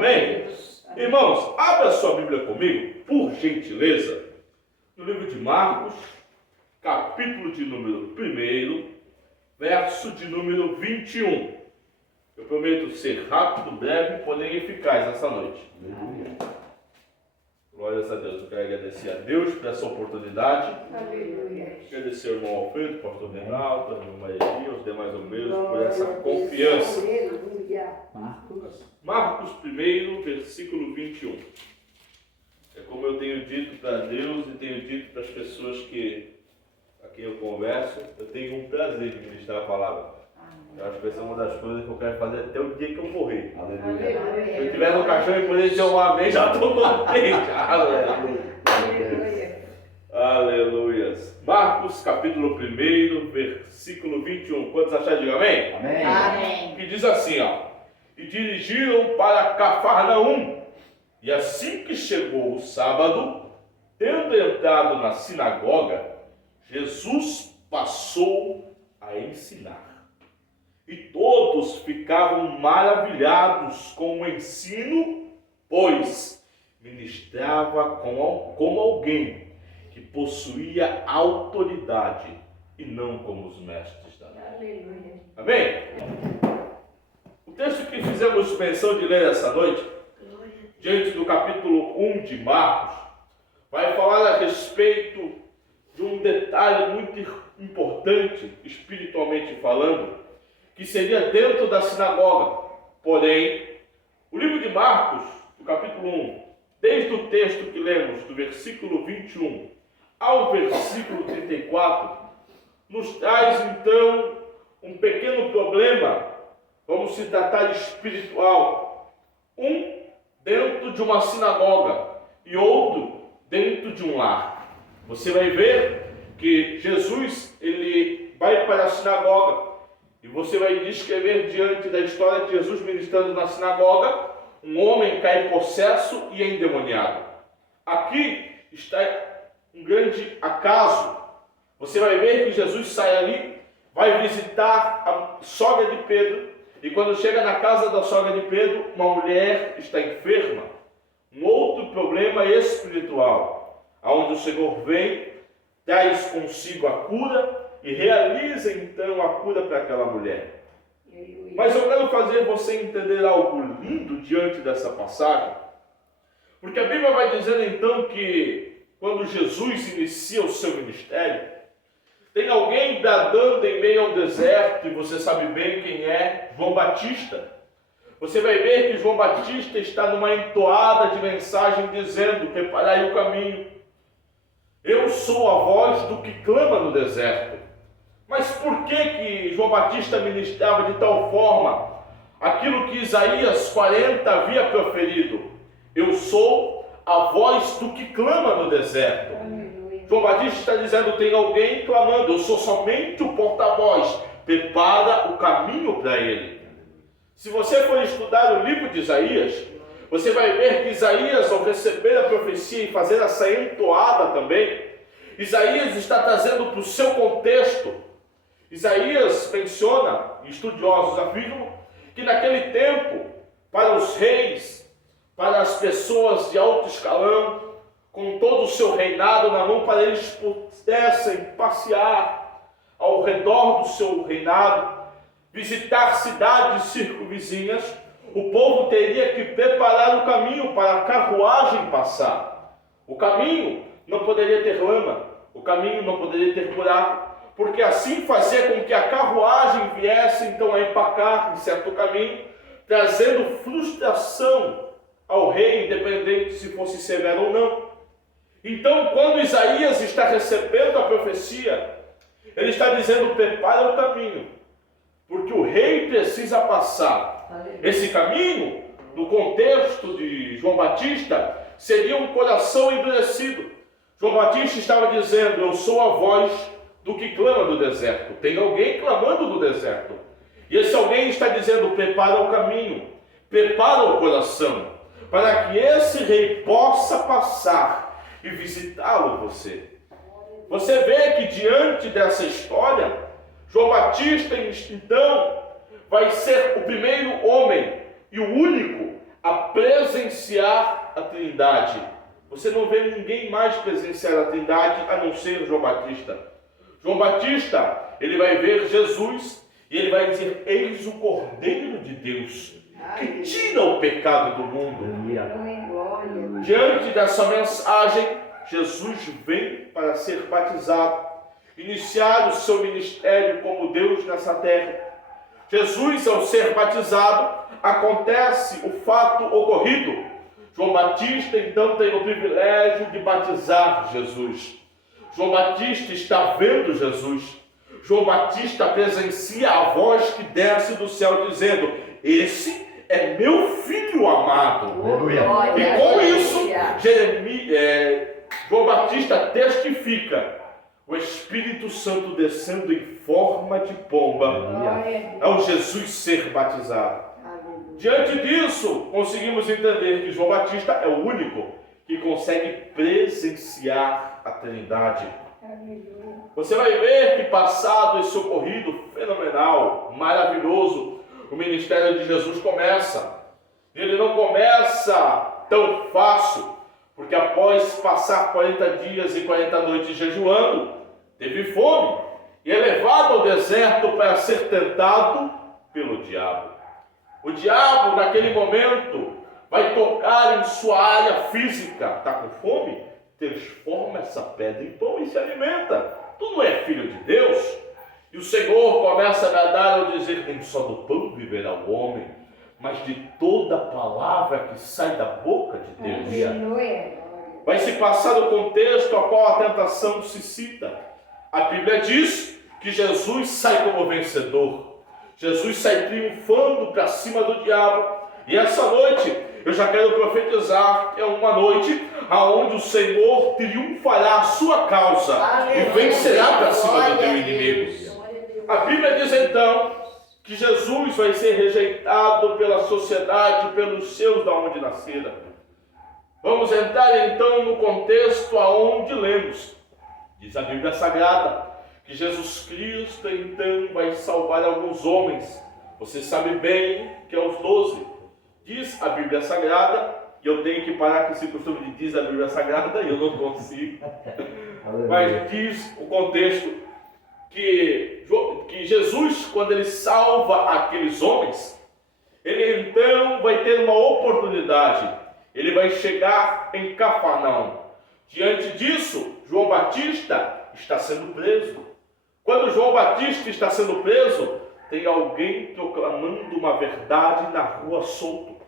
Amém? Irmãos, abra sua Bíblia comigo, por gentileza, no livro de Marcos, capítulo de número 1, verso de número 21. Eu prometo ser rápido, breve, porém eficaz essa noite. Aleluia. Glórias a Deus. Eu quero agradecer a Deus por essa oportunidade. Aleluia. Agradecer ao irmão Alfredo, pastor Reinaldo, a irmã Maria, aos demais obreiros por essa confiança. Aleluia. Marcos 1, versículo 21. É como eu tenho dito para Deus e tenho dito para as pessoas a quem eu converso, eu tenho um prazer de ministrar a palavra. Eu acho que vai ser uma das coisas que eu quero fazer até o dia que eu morrer. Aleluia. Se eu estiver no caixão e poder dizer uma vez, já estou contente. Aleluia. Aleluias. Marcos, capítulo 1, versículo 21. Quantos acharam? Digam amém? Amém. Amém. Que diz assim, ó. E dirigiram para Cafarnaum. E assim que chegou o sábado, tendo entrado na sinagoga, Jesus passou a ensinar. E todos ficavam maravilhados com o ensino, pois ministrava como alguém que possuía autoridade e não como os mestres da lei. Aleluia. Amém? O texto que fizemos menção de ler essa noite, diante do capítulo 1 de Marcos, vai falar a respeito de um detalhe muito importante, espiritualmente falando, que seria dentro da sinagoga. Porém, o livro de Marcos, do capítulo 1, desde o texto que lemos, do versículo 21 ao versículo 34, nos traz então um pequeno problema, vamos se tratar espiritual. Um dentro de uma sinagoga e outro dentro de um lar. Você vai ver que Jesus, ele vai para a sinagoga. E você vai descrever diante da história de Jesus ministrando na sinagoga, um homem cai possesso e é endemoniado. Aqui está um grande acaso. Você vai ver que Jesus sai ali, vai visitar a sogra de Pedro, e quando chega na casa da sogra de Pedro, uma mulher está enferma. Um outro problema espiritual, aonde o Senhor vem, traz consigo a cura, e realiza então a cura para aquela mulher. Mas eu quero fazer você entender algo lindo diante dessa passagem, porque a Bíblia vai dizer então que quando Jesus inicia o seu ministério, tem alguém bradando em meio ao deserto, e você sabe bem quem é: João Batista. Você vai ver que João Batista está numa entoada de mensagem dizendo: preparai o caminho. Eu sou a voz do que clama no deserto. Mas por que João Batista ministrava de tal forma aquilo que Isaías 40 havia proferido? Eu sou a voz do que clama no deserto. Aleluia. João Batista está dizendo: tem alguém clamando, eu sou somente o porta-voz, prepara o caminho para ele. Se você for estudar o livro de Isaías, você vai ver que Isaías, ao receber a profecia e fazer essa entoada também, Isaías está trazendo para o seu contexto. Isaías menciona, e estudiosos afirmam, que naquele tempo, para os reis, para as pessoas de alto escalão, com todo o seu reinado na mão, para eles pudessem passear ao redor do seu reinado, visitar cidades circunvizinhas, o povo teria que preparar o caminho para a carruagem passar. O caminho não poderia ter lama, o caminho não poderia ter buraco, porque assim fazia com que a carruagem viesse então a empacar em certo caminho, trazendo frustração ao rei, independente se fosse severo ou não. Então, quando Isaías está recebendo a profecia, ele está dizendo: prepara o caminho, porque o rei precisa passar. Esse caminho, no contexto de João Batista, seria um coração endurecido. João Batista estava dizendo: eu sou a voz do que clama do deserto. Tem alguém clamando do deserto. E esse alguém está dizendo: prepara o caminho, prepara o coração, para que esse rei possa passar e visitá-lo você. Você vê que diante dessa história, João Batista então vai ser o primeiro homem e o único a presenciar a Trindade. Você não vê ninguém mais presenciar a Trindade a não ser João Batista. João Batista, ele vai ver Jesus e ele vai dizer: eis o Cordeiro de Deus, que tira o pecado do mundo. Diante dessa mensagem, Jesus vem para ser batizado, iniciar o seu ministério como Deus nessa terra. Jesus, ao ser batizado, acontece o fato ocorrido. João Batista, então, tem o privilégio de batizar Jesus. João Batista está vendo Jesus. João Batista presencia a voz que desce do céu dizendo: esse é meu filho amado. E com isso, João Batista testifica o Espírito Santo descendo em forma de pomba ao Jesus ser batizado. Diante disso, conseguimos entender que João Batista é o único que consegue presenciar a Trindade. Você vai ver que, passado esse ocorrido fenomenal, maravilhoso, o ministério de Jesus começa. Ele não começa tão fácil, porque após passar 40 dias e 40 noites jejuando, teve fome e é levado ao deserto para ser tentado pelo diabo. O diabo, naquele momento, vai tocar em sua área física. Está com fome? Transforma essa pedra em pão e se alimenta. Tu não é filho de Deus? E o Senhor começa a bradar ao dizer: nem só do pão viverá o homem, mas de toda palavra que sai da boca de Deus. Vai se passar o contexto a qual a tentação se cita. A Bíblia diz que Jesus sai como vencedor. Jesus sai triunfando para cima do diabo. E essa noite eu já quero profetizar que é uma noite onde o Senhor triunfará a sua causa e vencerá para cima do teu inimigo. A Bíblia diz então que Jesus vai ser rejeitado pela sociedade, pelos seus da onde nasceram. Vamos entrar então no contexto aonde lemos. Diz a Bíblia Sagrada que Jesus Cristo então vai salvar alguns homens. Você sabe bem que é os 12. Diz a Bíblia Sagrada, e eu tenho que parar com esse costume de diz a Bíblia Sagrada, e eu não consigo. Mas diz o contexto que Jesus, quando ele salva aqueles homens, ele então vai ter uma oportunidade. Ele vai chegar em Cafarnaum. Diante disso, João Batista está sendo preso. Quando João Batista está sendo preso, tem alguém proclamando uma verdade na rua solto.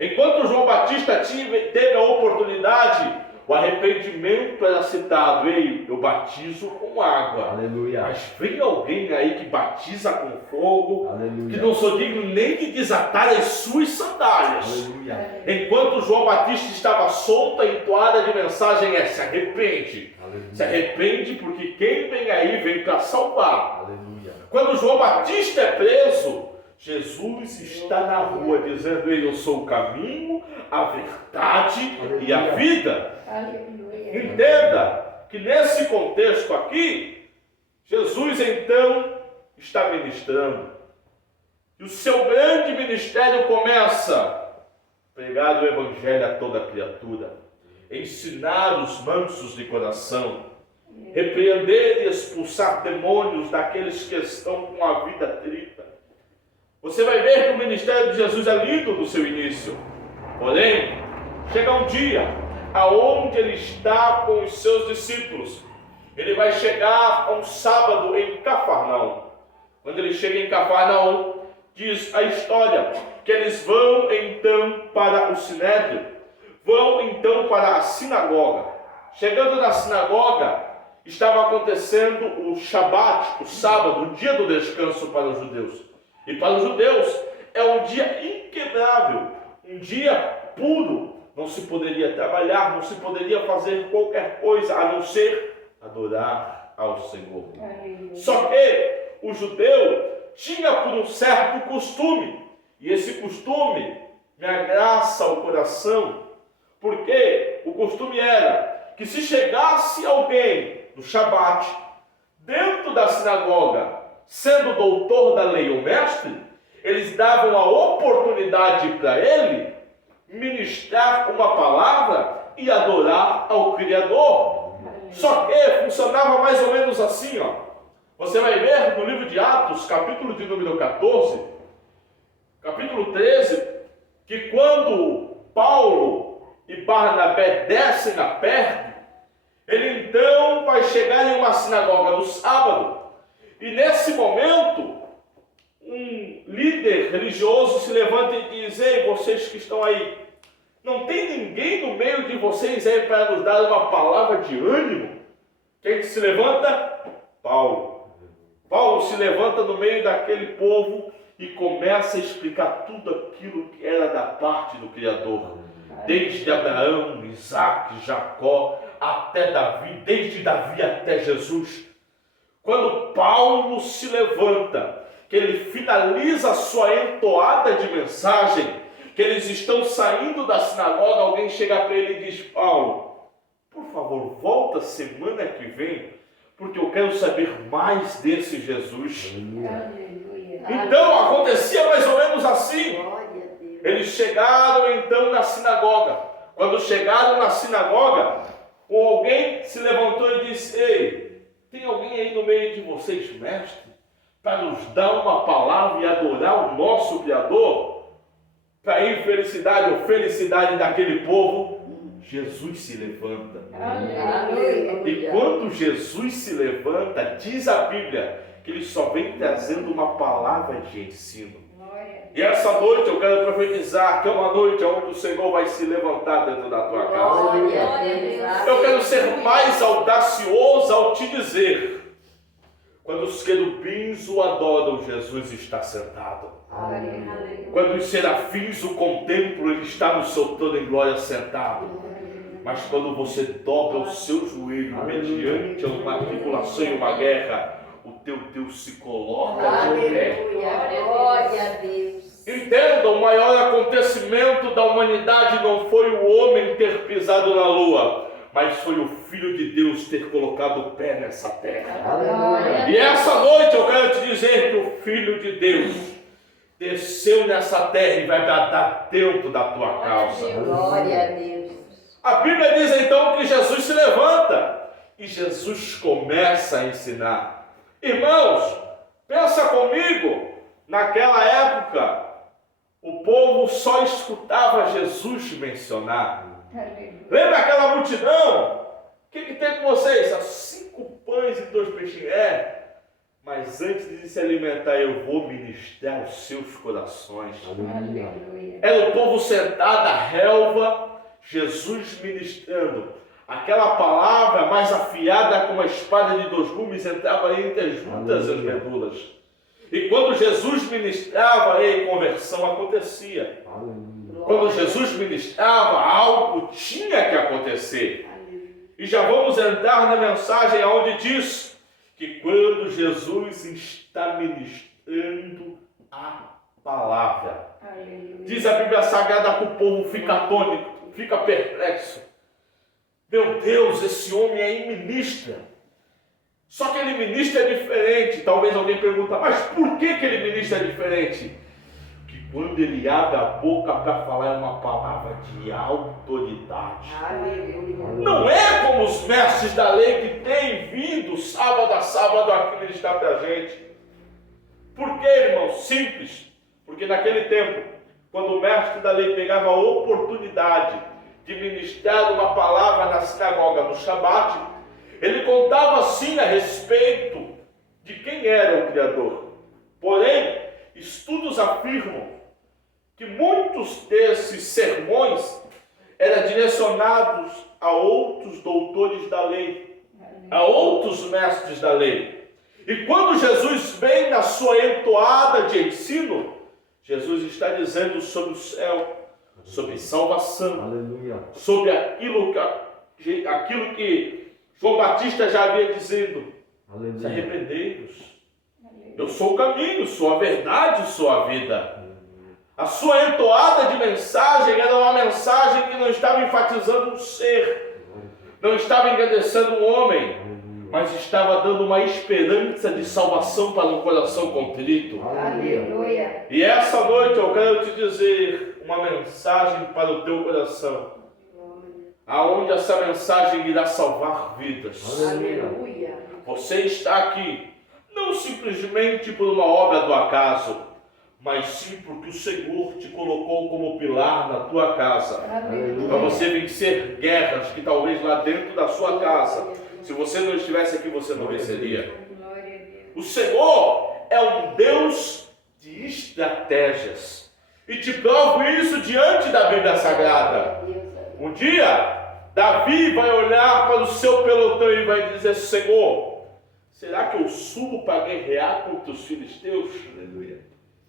Enquanto João Batista teve a oportunidade, o arrependimento era citado: ei, eu batizo com água. Aleluia. Mas vem alguém aí que batiza com fogo. Aleluia. Que não sou digno nem de desatar as suas sandálias. Aleluia. Enquanto João Batista estava solto, a entoada de mensagem é: se arrepende. Aleluia. Se arrepende, porque quem vem aí vem para salvar. Aleluia. Quando João Batista é preso, Jesus está na rua dizendo: eu sou o caminho, a verdade e a vida. Entenda que nesse contexto aqui, Jesus então está ministrando. E o seu grande ministério começa a pregar o evangelho a toda criatura, ensinar os mansos de coração, repreender e expulsar demônios daqueles que estão com a vida trita. Você vai ver que o ministério de Jesus é lindo no seu início. Porém, chega um dia aonde ele está com os seus discípulos. Ele vai chegar a um sábado em Cafarnaum. Quando ele chega em Cafarnaum, diz a história que eles vão então para o Sinédrio, vão então para a sinagoga. Chegando na sinagoga, estava acontecendo o Shabat, o sábado, o dia do descanso para os judeus. E para os judeus é um dia inquebrável, um dia puro. Não se poderia trabalhar, não se poderia fazer qualquer coisa a não ser adorar ao Senhor. Só que o judeu tinha por um certo costume, e esse costume me agraça ao coração, porque o costume era que se chegasse alguém no Shabat, dentro da sinagoga, sendo doutor da lei ou mestre, eles davam a oportunidade para ele ministrar uma palavra e adorar ao Criador. Só que funcionava mais ou menos assim, ó. Você vai ver no livro de Atos, capítulo de número 14, capítulo 13, que quando Paulo e Barnabé descem a Perge, ele então vai chegar em uma sinagoga no sábado, e nesse momento, um líder religioso se levanta e diz: ei, vocês que estão aí, não tem ninguém no meio de vocês aí para nos dar uma palavra de ânimo? Quem se levanta? Paulo. Paulo se levanta no meio daquele povo e começa a explicar tudo aquilo que era da parte do Criador. Desde Abraão, Isaac, Jacó, até Davi, desde Davi até Jesus. Quando Paulo se levanta, que ele finaliza a sua entoada de mensagem, que eles estão saindo da sinagoga, alguém chega para ele e diz: Paulo, por favor, volta semana que vem, porque eu quero saber mais desse Jesus. Aleluia. Então acontecia mais ou menos assim. Glória a Deus. Eles chegaram então na sinagoga. Quando chegaram na sinagoga, alguém se levantou e disse: ei, tem alguém aí no meio de vocês, mestre, para nos dar uma palavra e adorar o nosso Criador? Para a infelicidade ou felicidade daquele povo, Jesus se levanta. Aleluia. E quando Jesus se levanta, diz a Bíblia que ele só vem trazendo uma palavra de ensino. E essa noite eu quero profetizar que é uma noite onde o Senhor vai se levantar dentro da tua casa. Glória a Deus. Eu quero ser mais audacioso ao te dizer: quando os querubins o adoram, Jesus está sentado. Quando os serafins o contemplam, ele está no seu trono em glória sentado. Mas quando você dobra o seu joelho mediante uma tribulação e uma guerra, o teu Deus se coloca de pé. Aleluia. Glória a Deus. Entenda, o maior acontecimento da humanidade não foi o homem ter pisado na lua, mas foi o Filho de Deus ter colocado o pé nessa terra. Aleluia. E essa noite eu quero te dizer que o Filho de Deus desceu nessa terra e vai bradar dentro da tua causa. Glória a Deus. A Bíblia diz então que Jesus se levanta e Jesus começa a ensinar. Irmãos, pensa comigo, naquela época, o povo só escutava Jesus mencionar. Lembra aquela multidão? O que tem com vocês? 5 pães e 2 peixinhos. Mas antes de se alimentar, eu vou ministrar os seus corações. Aleluia. Era o povo sentado, a relva, Jesus ministrando. Aquela palavra mais afiada como a espada de 2 gumes entrava entre as juntas e as medulas. E quando Jesus ministrava, conversão acontecia. Quando Jesus ministrava, algo tinha que acontecer. E já vamos entrar na mensagem onde diz que quando Jesus está ministrando a palavra, diz a Bíblia Sagrada que o povo fica atônito, fica perplexo. Meu Deus, esse homem aí ministra. Só que ele ministra diferente. Talvez alguém pergunte: mas por que ele ministra diferente? Que quando ele abre a boca para falar é uma palavra de autoridade. Não é como os mestres da lei que têm vindo sábado a sábado aqui ministrar para a gente. Por que, irmão? Simples. Porque naquele tempo, quando o mestre da lei pegava a oportunidade de ministrar uma palavra na sinagoga no Shabat, ele contava assim a respeito de quem era o Criador. Porém, estudos afirmam que muitos desses sermões eram direcionados a outros doutores da lei, a outros mestres da lei. E quando Jesus vem na sua entoada de ensino, Jesus está dizendo sobre o céu, sobre salvação, aleluia, sobre aquilo que João Batista já havia dizendo: se arrependei-vos. Eu sou o caminho, sou a verdade, sou a vida. A sua entoada de mensagem era uma mensagem que não estava enfatizando um ser, não estava engrandecendo um homem, mas estava dando uma esperança de salvação para um coração contrito. Aleluia. E essa noite eu quero te dizer: uma mensagem para o teu coração, aonde essa mensagem irá salvar vidas. Aleluia. Você está aqui não simplesmente por uma obra do acaso, mas sim porque o Senhor te colocou como pilar na tua casa, para você vencer guerras que talvez lá dentro da sua casa, se você não estivesse aqui, você não venceria. O Senhor é um Deus de estratégias, e te provo isso diante da Bíblia Sagrada. Um dia, Davi vai olhar para o seu pelotão e vai dizer: Senhor, será que eu subo para guerrear contra os filisteus? Aleluia.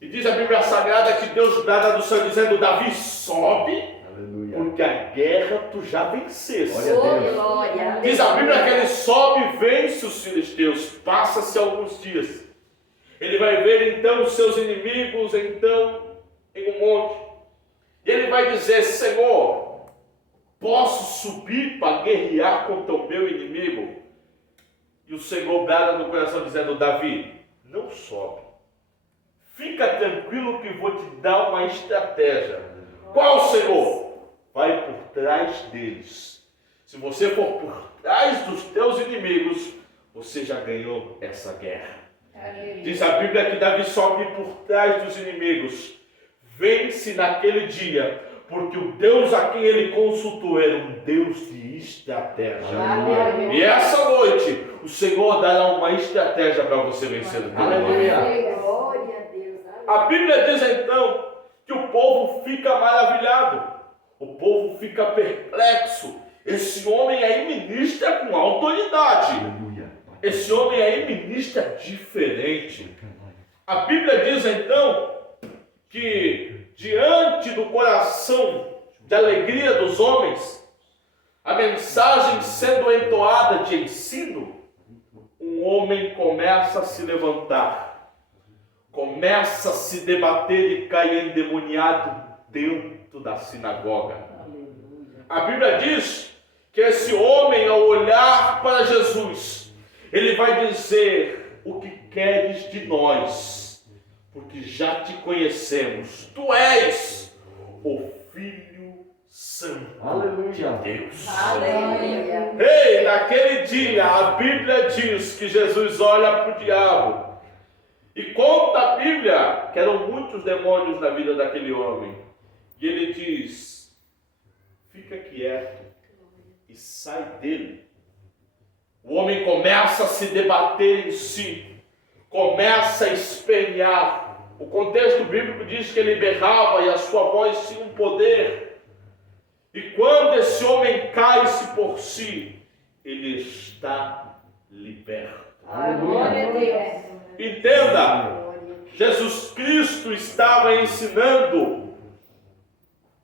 E diz a Bíblia Sagrada que Deus brada do céu dizendo: Davi, sobe, aleluia, porque a guerra tu já venceste. Glória. Diz a Bíblia que ele sobe e vence os filisteus. Passa-se alguns dias. Ele vai ver então os seus inimigos então em um monte. E ele vai dizer: Senhor, posso subir para guerrear contra o meu inimigo? E o Senhor brada no coração dizendo: Davi, não sobe. Fica tranquilo que vou te dar uma estratégia. Qual, Senhor? Vai por trás deles. Se você for por trás dos teus inimigos, você já ganhou essa guerra. Diz a Bíblia que Davi sobe por trás dos inimigos. Vence naquele dia, porque o Deus a quem ele consultou era um Deus de estratégia. Aleluia. E essa noite, o Senhor dará uma estratégia para você vencer o teu inimigo. Glória a Deus. A Bíblia diz então que o povo fica maravilhado, o povo fica perplexo. Esse homem aí ministra com autoridade. Esse homem aí ministra diferente. A Bíblia diz então que diante do coração de alegria dos homens, a mensagem sendo entoada de ensino, um homem começa a se levantar, começa a se debater e cai endemoniado dentro da sinagoga. A Bíblia diz que esse homem, ao olhar para Jesus, ele vai dizer: o que queres de nós? Porque já te conhecemos. Tu és o Filho Santo de Deus. Aleluia. Ei, naquele dia a Bíblia diz que Jesus olha para o diabo e conta a Bíblia que eram muitos demônios na vida daquele homem. E ele diz: fica quieto e sai dele. O homem começa a se debater em si, começa a espernear. O contexto bíblico diz que ele berrava e a sua voz tinha um poder. E quando esse homem cai-se por si, ele está liberto. Glória a Deus. Entenda, Jesus Cristo estava ensinando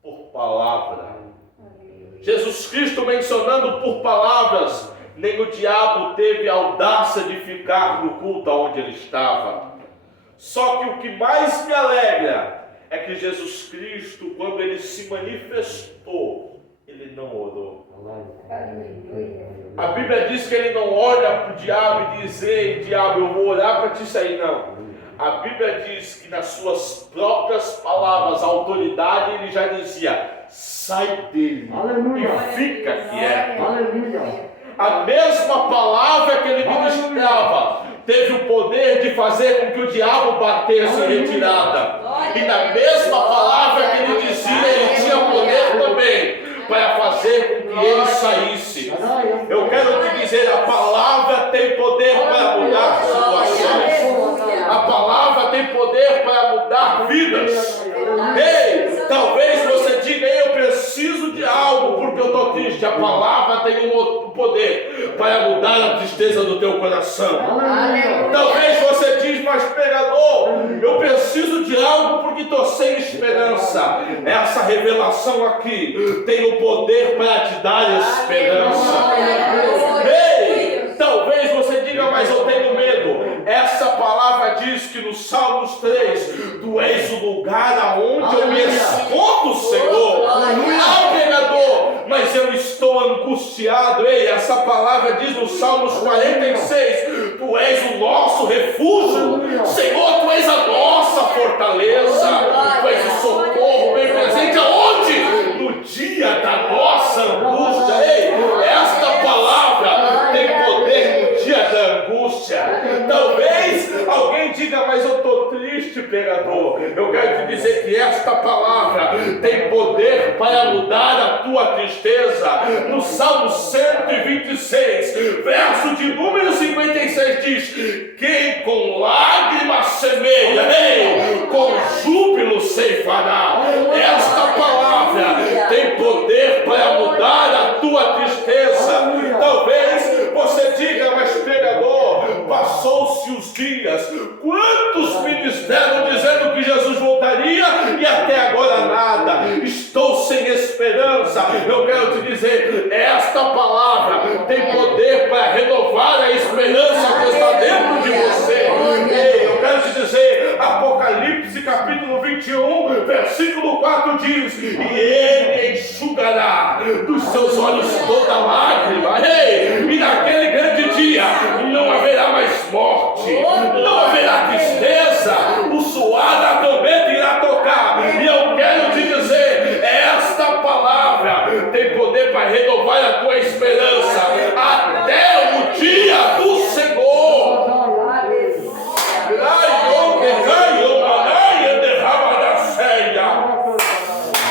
por palavra. Jesus Cristo mencionando por palavras. Nem o diabo teve a audácia de ficar no culto onde ele estava. Só que o que mais me alegra é que Jesus Cristo, quando ele se manifestou, ele não orou. A Bíblia diz que ele não olha para o diabo e diz: ei, diabo, eu vou orar para ti sair. Não. A Bíblia diz que nas suas próprias palavras, a autoridade, ele já dizia: sai dele. Aleluia. E fica quieto. Aleluia. A mesma palavra que ele ministrava teve o poder de fazer com que o diabo batesse em retirada. E na mesma palavra que ele dizia, ele tinha poder também para fazer com que ele saísse. Eu quero te dizer, a palavra tem poder para mudar situações. A palavra tem poder para mudar vidas. Ei, talvez você diga: eu preciso de algo porque eu estou triste. A palavra tem um poder para mudar a tristeza do teu coração. Talvez você diz: mas pregador, eu preciso de algo porque estou sem esperança. Essa revelação aqui tem o poder para te dar esperança. Ei, talvez você diga: mas eu tenho medo. Essa palavra diz que no Salmos 3, tu és o lugar aonde eu me escondo, Senhor. Ah, pregador, mas eu estou angustiado. Ei, essa palavra diz no Salmos 46, tu és o nosso refúgio. Senhor, tu és a nossa fortaleza. Tu és o socorro bem presente dia da nossa angústia. Ei, esta palavra tem poder no dia da angústia. Talvez alguém diga, mas eu estou triste, pregador. Eu quero te dizer que esta palavra tem poder para mudar a tua tristeza. No Salmo 126, verso de número 56 diz: quem com lágrimas semeia, ei, com júbilo ceifará. Esta palavra tem poder para mudar a tua tristeza. Talvez você diga, mas pregador, passou-se os dias. Quantos me disseram dizendo que Jesus voltaria e até agora nada? Estou sem esperança. Eu quero te dizer, esta palavra tem poder para renovar a esperança que está dentro de você. Ei, eu quero te dizer, Apocalipse capítulo 21, versículo 4 diz: e ele enxugará dos seus olhos toda lágrima. Ei, e naquele grande dia não haverá mais morte, não haverá tristeza, o suar da trombeta irá tocar. E eu quero te dizer, esta palavra tem poder para renovar a tua esperança até o dia do Senhor.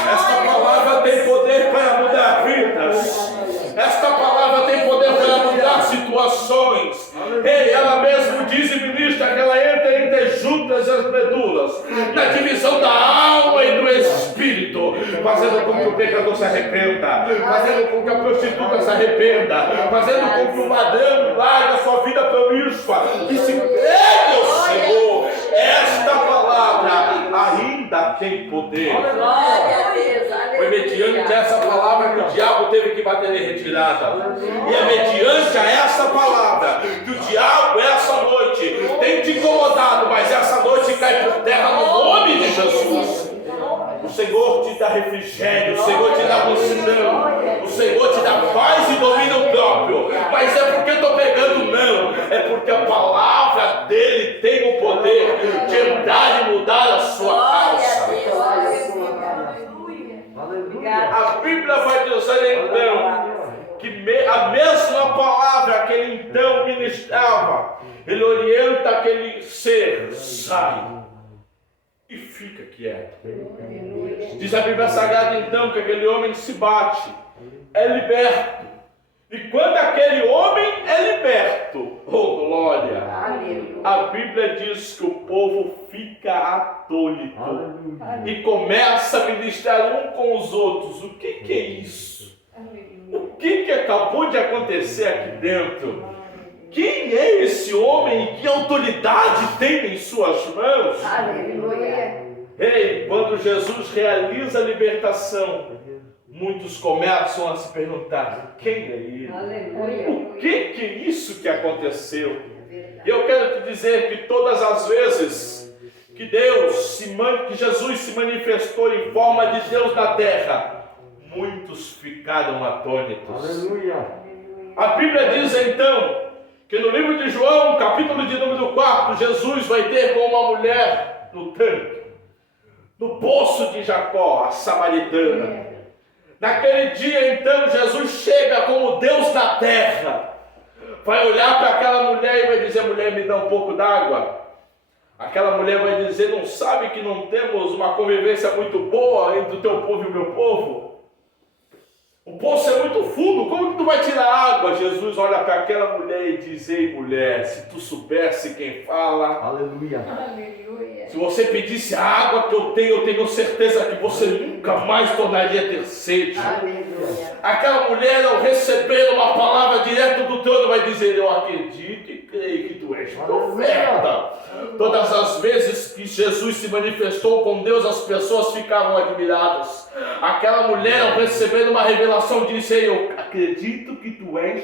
Esta palavra tem poder para mudar vidas. Esta palavra tem poder para mudar situações. Ei, ela mesmo diz e ministra que ela entra entre as juntas e as medulas, na divisão da alma e do espírito, fazendo com que o pecador se arrependa, fazendo com que a prostituta se arrependa, fazendo com que o ladrão largue a sua vida promíscua e se entregue ao Senhor. Esta palavra ainda tem poder. Foi mediante essa palavra que o diabo teve que bater em retirada. E é mediante a essa palavra que o diabo, essa noite, tem te incomodado, mas essa noite cai por terra no nome de Jesus. O Senhor te dá refrigério, o Senhor te dá mansidão, o Senhor te dá paz e domínio próprio. Mas é porque estou pegando não, é porque a palavra dele tem o poder de entrar e mudar a sua causa. A Bíblia vai dizer então que a mesma palavra que ele então ministrava, ele orienta aquele ser: sai e fica quieto. Diz a Bíblia Sagrada então que aquele homem se bate, é liberto. E quando aquele homem é liberto, oh glória, a Bíblia diz que o povo fica atônito e começa a ministrar um com os outros. O que é isso? O que acabou de acontecer aqui dentro? Quem é esse homem e que autoridade tem em suas mãos? Aleluia. Ei, quando Jesus realiza a libertação, muitos começam a se perguntar: quem é ele? Aleluia. O que é isso que aconteceu? E eu quero te dizer que todas as vezes que que Jesus se manifestou em forma de Deus na terra, muitos ficaram atônitos. Aleluia. A Bíblia diz então que no livro de João, capítulo de número 4, Jesus vai ter com uma mulher no tanque, no poço de Jacó, a samaritana. Naquele dia então Jesus chega como Deus na terra, vai olhar para aquela mulher e vai dizer: mulher, me dá um pouco d'água. Aquela mulher vai dizer: não sabe que não temos uma convivência muito boa entre o teu povo e o meu povo? O poço é muito fundo, como que tu vai tirar água? Jesus olha para aquela mulher e diz: ei mulher, se tu soubesse quem fala. Aleluia. Aleluia. Se você pedisse a água que eu tenho certeza que você nunca mais tornaria a ter sede. Aleluia. Aquela mulher, ao receber uma palavra direto do trono, vai dizer: eu acredito e creio que tu és profeta. Todas as vezes que Jesus se manifestou com Deus, as pessoas ficavam admiradas. Aquela mulher, ao receber uma revelação, disse: eu acredito que tu és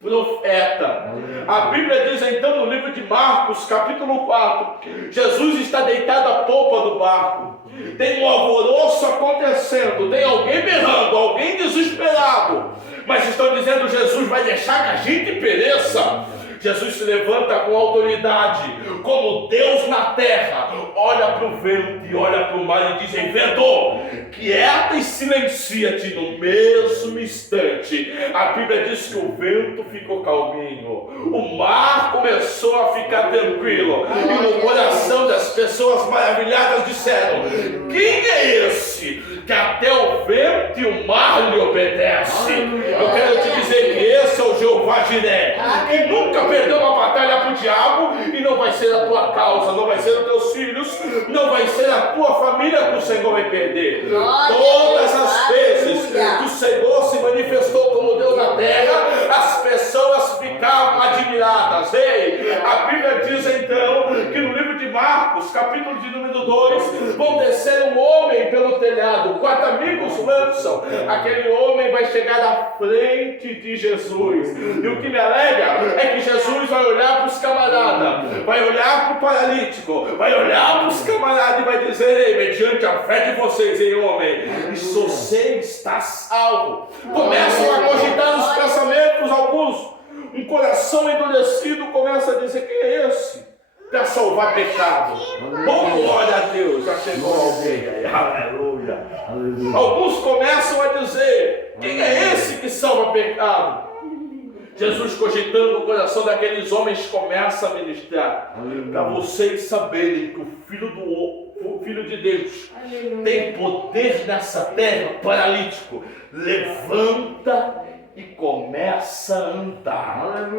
profeta. A Bíblia diz então no livro de Marcos, capítulo 4, Jesus está deitado à polpa do barco. Tem um alvoroço acontecendo, tem alguém berrando, alguém desesperado, mas estão dizendo: Jesus vai deixar que a gente pereça. Jesus se levanta com autoridade, como Deus na terra, olha para o vento e olha para o mar e diz: vento, quieta e silencia-te no mesmo instante. A Bíblia diz que o vento ficou calminho, o mar começou a ficar tranquilo, e no coração das pessoas maravilhadas disseram: quem é esse que até o vento e o mar lhe obedecem? Eu quero te dizer que esse é o Jeová Jiré, que nunca perdeu uma batalha para o diabo, e não vai ser a tua causa, não vai ser os teus filhos, não vai ser a tua família que o Senhor vai perder. Todas as vezes que o Senhor se manifestou como Deus na terra, as pessoas ficavam admiradas. Ei, a Bíblia diz então que no livro de Marcos, capítulo de número 2, vão descer um homem pelo telhado, 4 amigos lançam, aquele homem vai chegar à frente de Jesus, e o que me alegra é que Jesus vai olhar para os camaradas, vai olhar para o paralítico, vai olhar para os camaradas e vai dizer: ei, mediante a fé de vocês, ei homem, você está salvo. Começam a cogitar os pensamentos, alguns, um coração endurecido começa a dizer: quem é esse para salvar pecado? Bom, glória a Deus, já chegou alguém aí, aleluia. Alguns começam a dizer: quem é esse que salva pecado? Jesus, cogitando o coração daqueles homens, começa a ministrar para vocês saberem que o Filho de Deus tem poder nessa terra. Paralítico, levanta e começa a andar.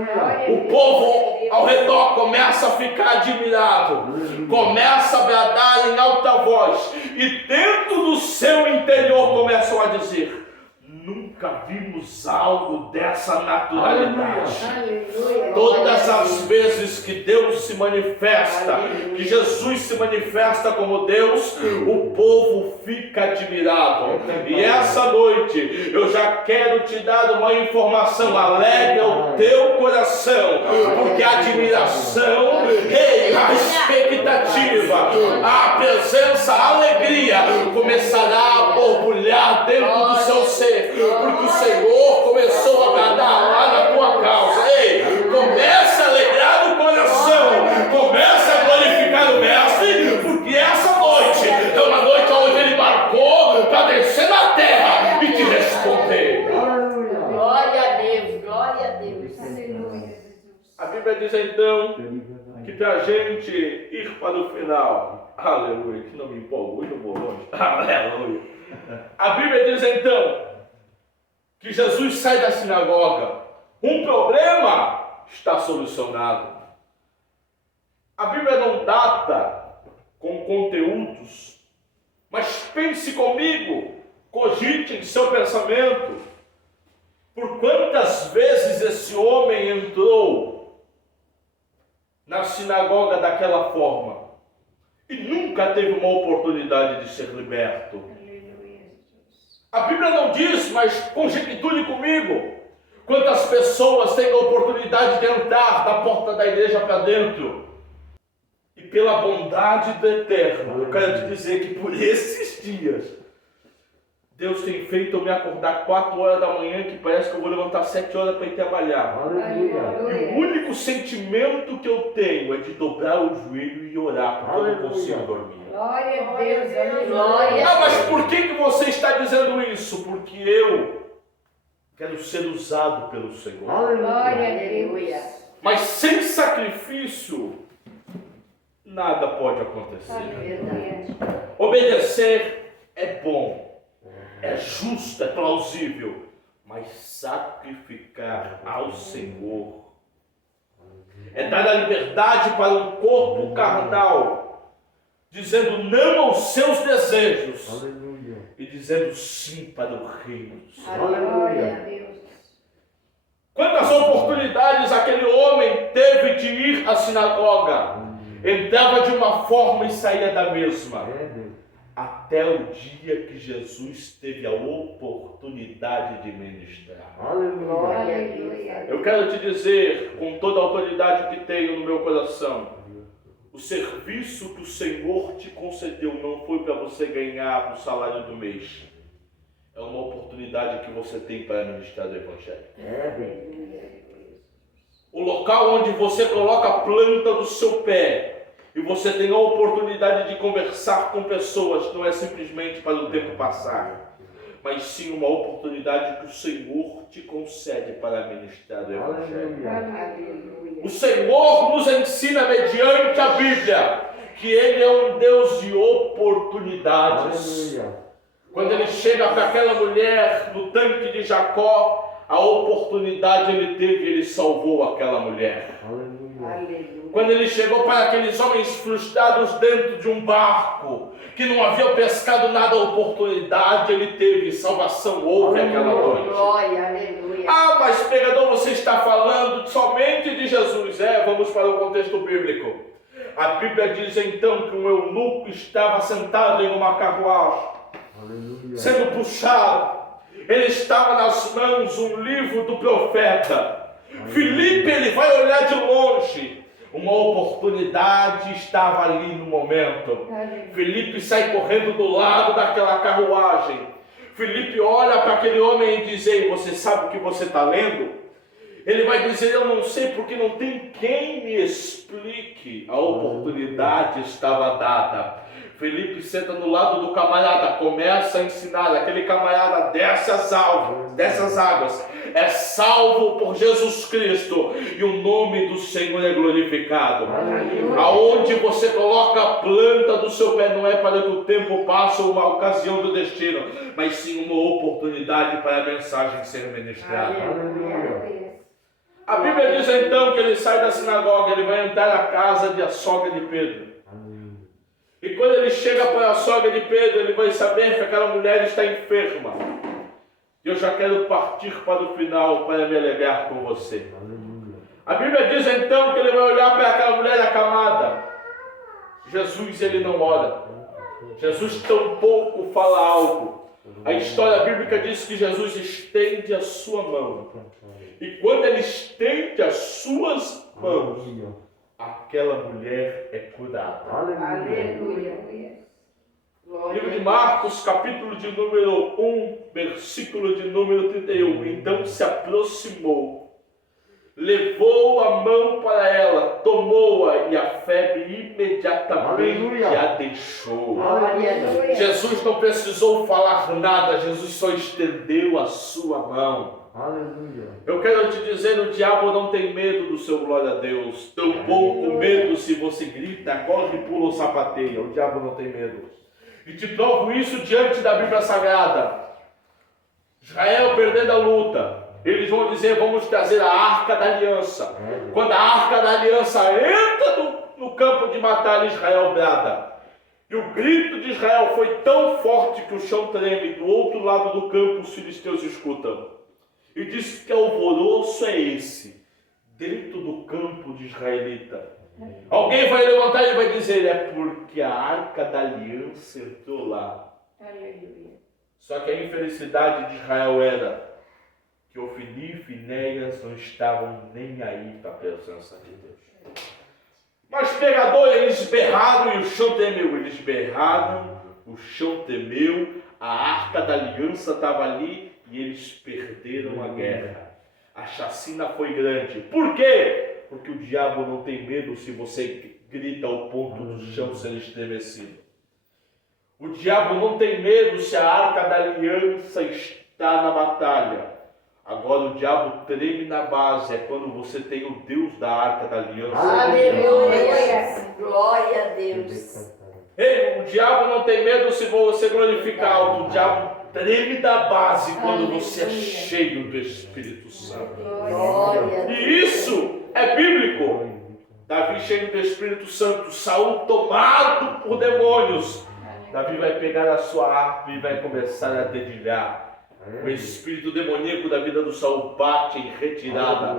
O povo ao redor começa a ficar admirado, começa a bradar em alta voz, e dentro do seu interior começam a dizer: nunca vimos algo dessa naturalidade. Aleluia. Todas as vezes que Deus se manifesta, que Jesus se manifesta como Deus, o povo fica admirado. E essa noite eu já quero te dar uma informação: alegra o teu coração, porque a admiração, a expectativa, a presença, a alegria começará a borbulhar dentro do seu ser, porque o Senhor começou a bradar lá na tua causa. Ei, comece a alegrar o coração, comece a glorificar o Mestre, porque essa noite é uma noite onde Ele marcou para descer na terra e te responder. Glória a Deus, glória a Deus. Aleluia. A Bíblia diz então que para a gente ir para o final, aleluia, que não me empolgo, hoje eu vou longe, aleluia. A Bíblia diz então que Jesus sai da sinagoga, um problema está solucionado. A Bíblia não data com conteúdos, mas pense comigo, cogite em seu pensamento, por quantas vezes esse homem entrou na sinagoga daquela forma e nunca teve uma oportunidade de ser liberto. A Bíblia não diz, mas conjecture comigo, quantas pessoas têm a oportunidade de entrar da porta da igreja para dentro. E pela bondade do Eterno, eu quero te dizer que por esses dias, Deus tem feito eu me acordar 4 horas da manhã, que parece que eu vou levantar 7 horas para ir trabalhar. E o único sentimento que eu tenho é de dobrar o joelho e orar, porque eu não consigo dormir. Glória a Deus, glória. Ah, mas por que você está dizendo isso? Porque eu quero ser usado pelo Senhor. Glória a Deus. Mas sem sacrifício, nada pode acontecer. Obedecer é bom, é justo, é plausível, mas sacrificar ao Senhor é dar a liberdade para um corpo carnal, dizendo não aos seus desejos, e dizendo sim para o reino do Senhor. Glória a Deus. Quantas oportunidades aquele homem teve de ir à sinagoga? Entrava de uma forma e saía da mesma. Até o dia que Jesus teve a oportunidade de ministrar. Glória a Deus. Eu quero te dizer, com toda a autoridade que tenho no meu coração, o serviço que o Senhor te concedeu não foi para você ganhar o salário do mês. É uma oportunidade que você tem para ministrar o Evangelho. O local onde você coloca a planta do seu pé e você tem a oportunidade de conversar com pessoas, não é simplesmente para o tempo passar, mas sim uma oportunidade que o Senhor te concede para ministrar o Evangelho. Aleluia. O Senhor nos ensina mediante a Bíblia que Ele é um Deus de oportunidades. Quando Ele chega para aquela mulher no tanque de Jacó, a oportunidade Ele teve e Ele salvou aquela mulher. Aleluia. Quando Ele chegou para aqueles homens frustrados dentro de um barco, que não haviam pescado nada, a oportunidade Ele teve, salvação houve aquela noite. Glória, aleluia. Ah, mas pregador, você está falando somente de Jesus. Vamos para o contexto bíblico. A Bíblia diz então que um eunuco estava sentado em uma carruagem, sendo puxado. Ele estava nas mãos um livro do profeta. Filipe, ele vai olhar de longe. Uma oportunidade estava ali no momento. Filipe sai correndo do lado daquela carruagem. Filipe olha para aquele homem e diz: ei, você sabe o que você está lendo? Ele vai dizer: eu não sei, porque não tem quem me explique. A oportunidade estava dada. Filipe senta no lado do camarada, começa a ensinar. Aquele camarada desce dessas águas, é salvo por Jesus Cristo, e o nome do Senhor é glorificado. Aonde você coloca a planta do seu pé não é para que o tempo passe ou uma ocasião do destino, mas sim uma oportunidade para a mensagem ser ministrada. A Bíblia diz então que ele sai da sinagoga, ele vai entrar na casa da sogra de Pedro. E quando ele chega para a sogra de Pedro, ele vai saber que aquela mulher está enferma. E eu já quero partir para o final para me alegrar com você. A Bíblia diz então que ele vai olhar para aquela mulher acamada. Jesus, ele não ora. Jesus tampouco fala algo. A história bíblica diz que Jesus estende a sua mão. E quando ele estende as suas mãos, aquela mulher é curada. Aleluia. Livro de Marcos, capítulo de número 1, versículo de número 31. Então se aproximou, levou a mão para ela, tomou-a e a febre imediatamente a deixou. Aleluia. Jesus não precisou falar nada, Jesus só estendeu a sua mão. Eu quero te dizer, o diabo não tem medo do seu glória a Deus. Tampouco medo se você grita, corre, pula ou sapateia. O diabo não tem medo. E te provo isso diante da Bíblia Sagrada. Israel perdendo a luta, eles vão dizer: vamos trazer a Arca da Aliança. Quando a Arca da Aliança entra no campo de batalha, Israel brada. E o grito de Israel foi tão forte que o chão treme. Do outro lado do campo os filisteus escutam. E diz que alvoroço é esse, dentro do campo de israelita. Alguém vai levantar e vai dizer: é porque a Arca da Aliança entrou lá. Aleluia. Só que a infelicidade de Israel era que Ofni e Finéias não estavam nem aí para a presença de Deus. Mas pregador, eles berraram e o chão tremeu. Eles berraram, o chão tremeu, a Arca da Aliança estava ali. E eles perderam a guerra. A chacina foi grande. Por quê? Porque o diabo não tem medo se você grita ao ponto do chão ser estremecido. O diabo não tem medo se a Arca da Aliança está na batalha. Agora o diabo treme na base. É quando você tem o Deus da Arca da Aliança. Aleluia. Glória a Deus. Ei, o diabo não tem medo se você glorificar. O diabo treme da base quando você é cheio do Espírito Santo. E isso é bíblico. Davi cheio do Espírito Santo, Saul tomado por demônios. Davi vai pegar a sua harpa e vai começar a dedilhar. O espírito demoníaco da vida do Saul bate em retirada.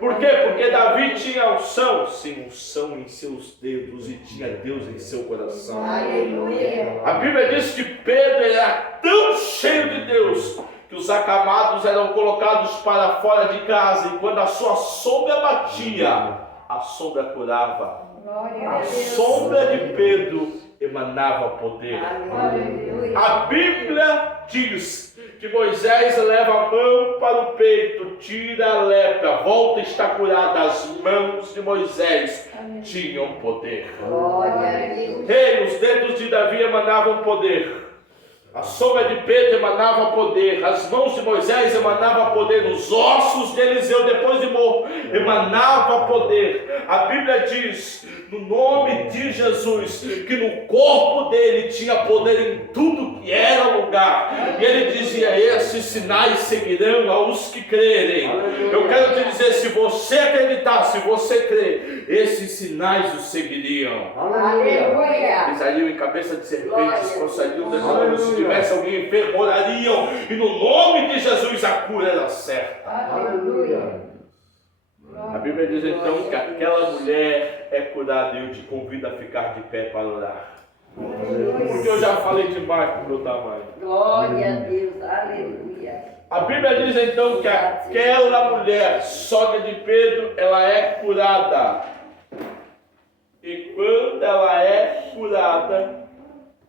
Por quê? Porque Davi tinha unção, sim, unção em seus dedos, e tinha Deus em seu coração. Aleluia. A Bíblia diz que Pedro era tão cheio de Deus que os acamados eram colocados para fora de casa, e quando a sua sombra batia, a sombra curava. A sombra de Pedro emanava poder. Aleluia. A Bíblia diz que Moisés leva a mão para o peito, tira a lepra, volta e está curada. As mãos de Moisés tinham poder. Glória a Deus. Ei, os dedos de Davi emanavam poder. A sombra de Pedro emanava poder, as mãos de Moisés emanavam poder, os ossos de Eliseu depois de morto emanava poder. A Bíblia diz, no nome de Jesus, que no corpo dele tinha poder em tudo que era lugar. E ele dizia, esses sinais seguirão aos que crerem. Eu quero te dizer, se você acreditar, se você crer, esses sinais os seguiriam. Aleluia. Pisariam em cabeça de serpentes, expulsariam demônios, se tivesse alguém enfermo, orariam, e no nome de Jesus a cura era certa. Aleluia. A Bíblia diz então que aquela mulher é curada, e eu te convido a ficar de pé para orar. Porque eu já falei demais para o meu tamanho. Glória a Deus. Aleluia. A Bíblia diz então que aquela mulher, sogra de Pedro, ela é curada. E quando ela é curada,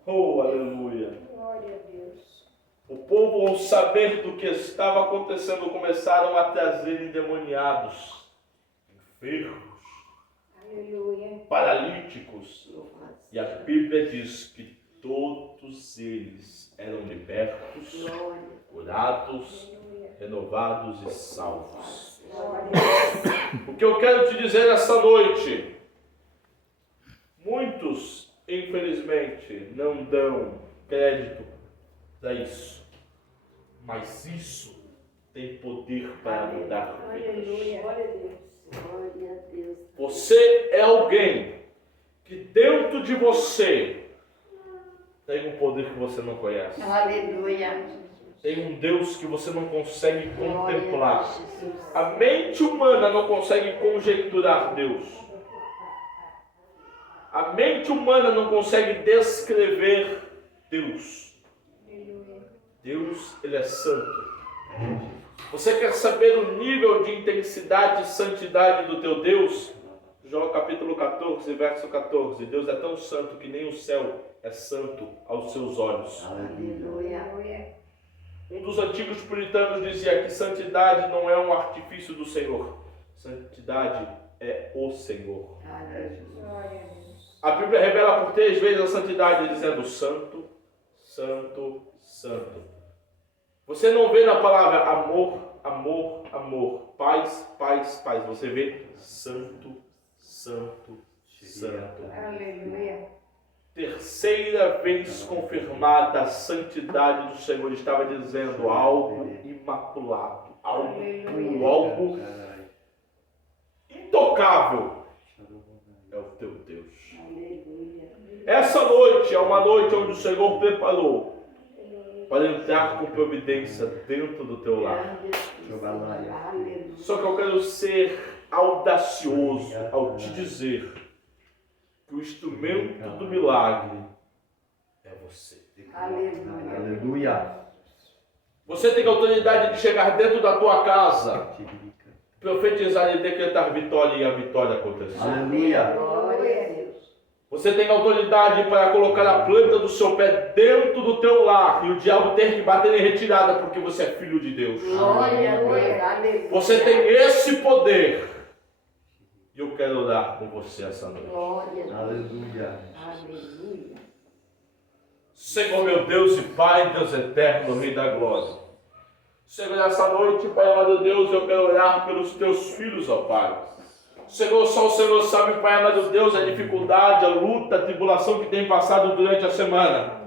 oh, aleluia. Glória a Deus. O povo, ao saber do que estava acontecendo, começaram a trazer endemoniados, enfermos, Aleluia. paralíticos. E a Bíblia diz que todos eles eram libertos, curados, renovados e salvos. O que eu quero te dizer essa noite, muitos, infelizmente, não dão crédito para isso, mas isso tem poder para mudar vidas. Glória a Deus. Glória a Deus. Você é alguém que dentro de você tem um poder que você não conhece. Aleluia. Tem um Deus que você não consegue contemplar. A mente humana não consegue conjecturar Deus. A mente humana não consegue descrever Deus. Deus, Ele é santo. Você quer saber o nível de intensidade e santidade do teu Deus? João capítulo 14, verso 14. Deus é tão santo que nem o céu é santo aos seus olhos. Aleluia. Um dos antigos puritanos dizia que santidade não é um artifício do Senhor. Santidade é o Senhor. A Bíblia revela por 3 vezes a santidade, dizendo santo, santo, santo. Você não vê na palavra amor, amor, amor, paz, paz, paz. Você vê santo, santo, santo. Aleluia. Terceira vez confirmada a santidade do Senhor, estava dizendo algo imaculado, algo puro, algo intocável. É o teu Deus. Essa noite é uma noite onde o Senhor preparou para entrar com providência dentro do teu lar. Só que eu quero ser audacioso ao te dizer que o instrumento do milagre é você. Aleluia. Você tem autoridade de chegar dentro da tua casa, profetizar e decretar vitória, e a vitória acontecer. Aleluia. Glória a Deus. Você tem autoridade para colocar a planta do seu pé dentro do teu lar e o diabo ter que bater em retirada porque você é filho de Deus. Glória a Deus. Aleluia. Você tem esse poder. E eu quero orar com você essa noite. Glória a Deus. Aleluia. Aleluia. Senhor meu Deus e Pai, Deus eterno, Rei da glória. Senhor, nessa noite, Pai amado Deus, eu quero orar pelos teus filhos, ó Pai. Senhor, só o Senhor sabe, Pai amado Deus, a dificuldade, a luta, a tribulação que tem passado durante a semana.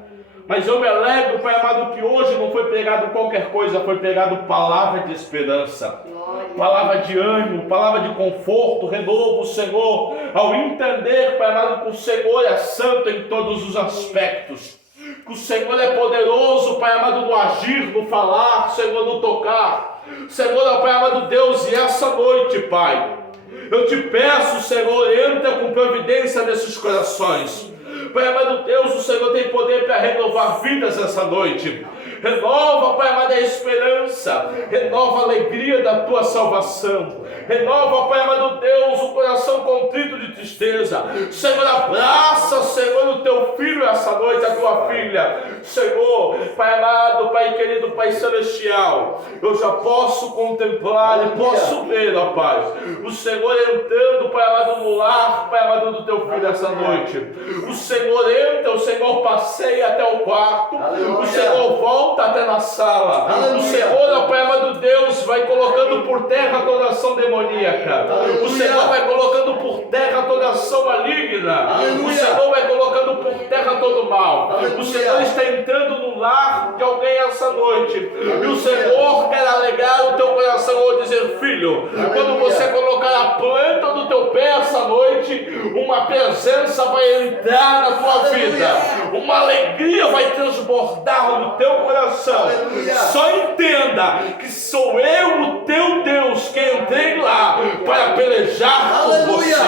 Mas eu me alegro, Pai amado, que hoje não foi pregado qualquer coisa, foi pregado palavra de esperança, palavra de ânimo, palavra de conforto, renovo, Senhor, ao entender, Pai amado, que o Senhor é santo em todos os aspectos, que o Senhor é poderoso, Pai amado, no agir, no falar, Senhor, no tocar. Senhor, Pai amado Deus, e essa noite, Pai, eu te peço, Senhor, entra com providência nesses corações. Pai amado Deus, o Senhor tem poder para renovar vidas essa noite. Renova, Pai amado, a esperança. esperança, renova a alegria da tua salvação. Renova, Pai amado Deus, o coração contrito de tristeza. Senhor, abraça, Senhor, o teu filho essa noite, a tua filha. Senhor, Pai amado, Pai querido, Pai celestial, eu já posso contemplar e posso ver, ó Pai, o Senhor entrando, Pai amado, no lar, Pai amado, do teu filho essa noite. O Senhor entra, o Senhor passeia até o quarto, o Senhor volta até na sala. O Senhor, ó Pai amado Deus, vai colocando por terra toda ação demoníaca. O Senhor vai colocando por terra toda ação maligna. O Senhor vai colocando por terra todo mal. O Senhor está entrando no lar de alguém essa noite. E o Senhor quer alegrar o teu coração ao dizer: filho, quando você colocar a planta do teu pé essa noite, uma presença vai entrar na tua vida. Uma alegria vai transbordar no teu coração. Só entenda que sou eu, o teu Deus, que entrei lá para pelejar por você.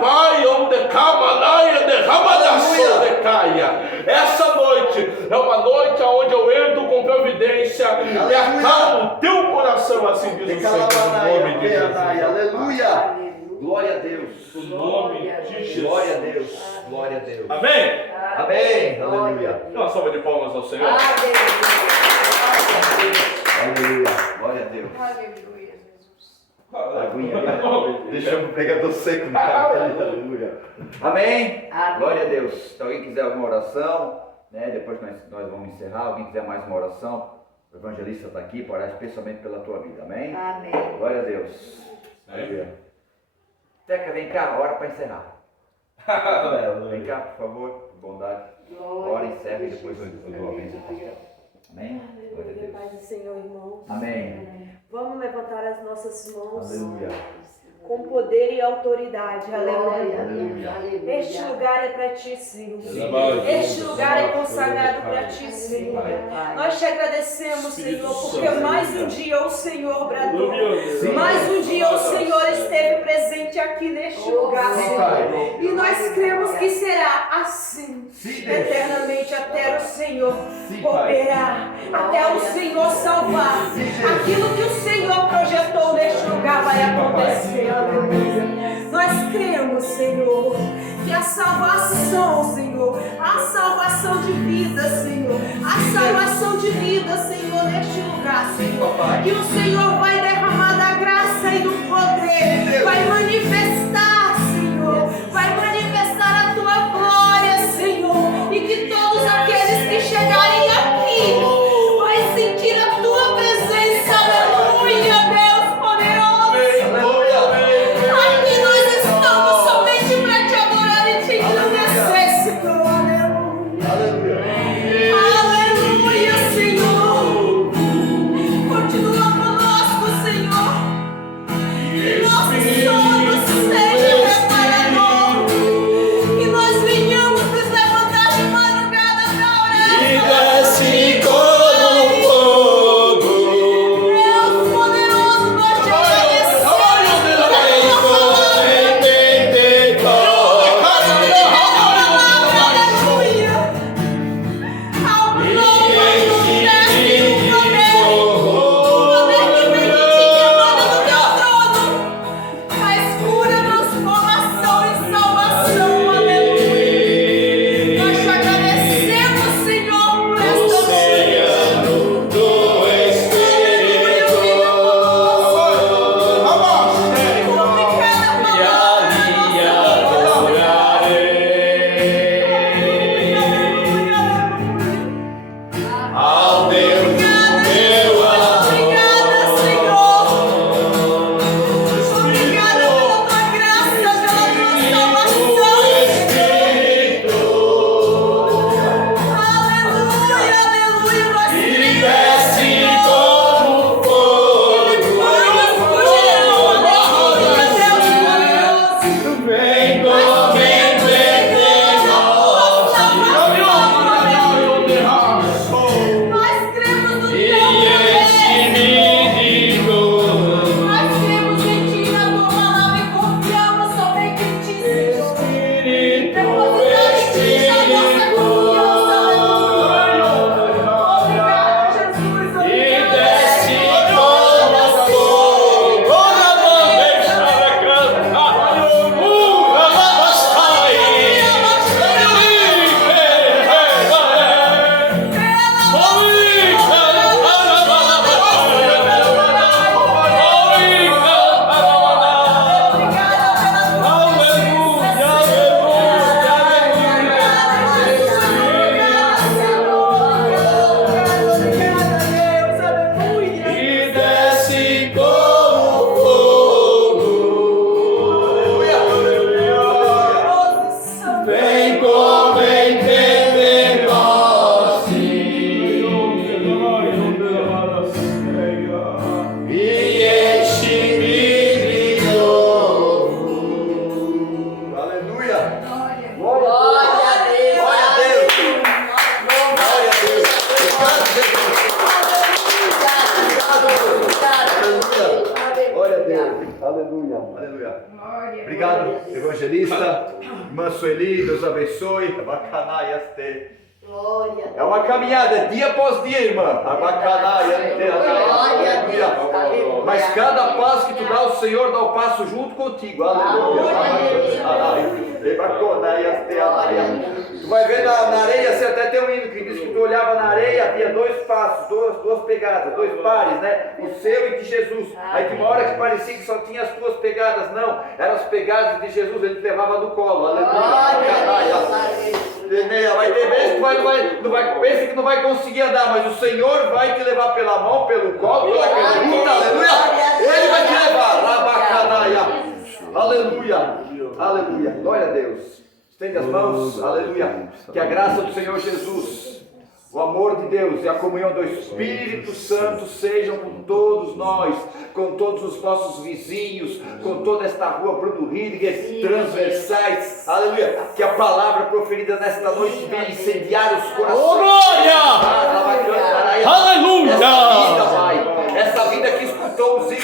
Pai, onde calma, derrama da sua decaia. Essa noite é uma noite onde eu entro com providência e acalmo o teu coração, assim diz o Senhor, no nome de Jesus. Aleluia. Glória a Deus. No nome de Jesus. Glória a Deus. Glória a Deus. Amém? Amém. Aleluia. Dê uma salva de palmas ao Senhor. Aleluia. Glória a Deus. Aleluia, Jesus. Aguinha. Deixamos o pregador seco. Aleluia. Amém. Glória a Deus. Se alguém quiser alguma oração, né, depois nós vamos encerrar. Alguém quiser mais uma oração, o evangelista está aqui para orar especialmente pela tua vida. Amém? Amém. Glória a Deus. Aleluia. Teca, vem cá, hora para encerrar. Vem cá, por favor, por bondade. Ora, encerra e depois eu dou a bênção. Amém? Glória a Deus. Paz do Senhor, irmãos. Amém. Vamos levantar as nossas mãos Aleluia. com poder e autoridade. Aleluia. Aleluia. Este lugar é para ti, Senhor. Aleluia. Este lugar é consagrado para ti, Senhor. Nós te agradecemos, Senhor, porque mais um dia o Senhor bradou. Mais um dia o Senhor esteve presente aqui neste lugar, Senhor. E nós cremos que será assim, eternamente, até o Senhor operar, até o Senhor salvar. Aquilo que o Senhor projetou neste lugar vai acontecer. Aleluia. Nós cremos, Senhor, que a salvação, Senhor, a salvação de vida, Senhor, a salvação de vida, Senhor, neste lugar, Senhor, que o Senhor vai derramar da graça e do poder, vai manifestar, Senhor, vai manifestar a tua glória, Senhor, e que todos aqueles que chegarem aqui vai sentir a tua presença. Aleluia, Deus poderoso. Aqui nós estamos somente para te adorar e te engrandecer, Senhor. Aleluia. Aleluia, Senhor. Continua conosco. Aleluia. Aleluia. Obrigado, evangelista. Irmã Sueli, Deus abençoe. É uma caminhada, dia após dia, irmã. Mas cada passo que tu dá, o Senhor dá o passo junto contigo. Aleluia. Tu vai ver na areia, você até tem um hino que diz que tu olhava na areia, havia 2 passos, duas pegadas, 2 pares, né? O seu e de Jesus. Aí tem uma hora que parecia que só tinha as tuas pegadas, não. Eram as pegadas de Jesus, ele te levava no colo. Aleluia. Vai ter vezes que pensa que não vai conseguir andar, mas o Senhor vai te levar pela mão, pelo colo, pela caneta, aleluia. Ele vai te levar. Aleluia. Aleluia. Glória a Deus. Estende as mãos, aleluia. Que a graça do Senhor Jesus, o amor de Deus e a comunhão do Espírito Santo sejam com todos nós, com todos os nossos vizinhos, com toda esta rua Bruno Ridger, transversais, aleluia. Que a palavra proferida nesta noite venha incendiar os corações. Oh, glória! Aleluia! Essa vida que escutou os hinos.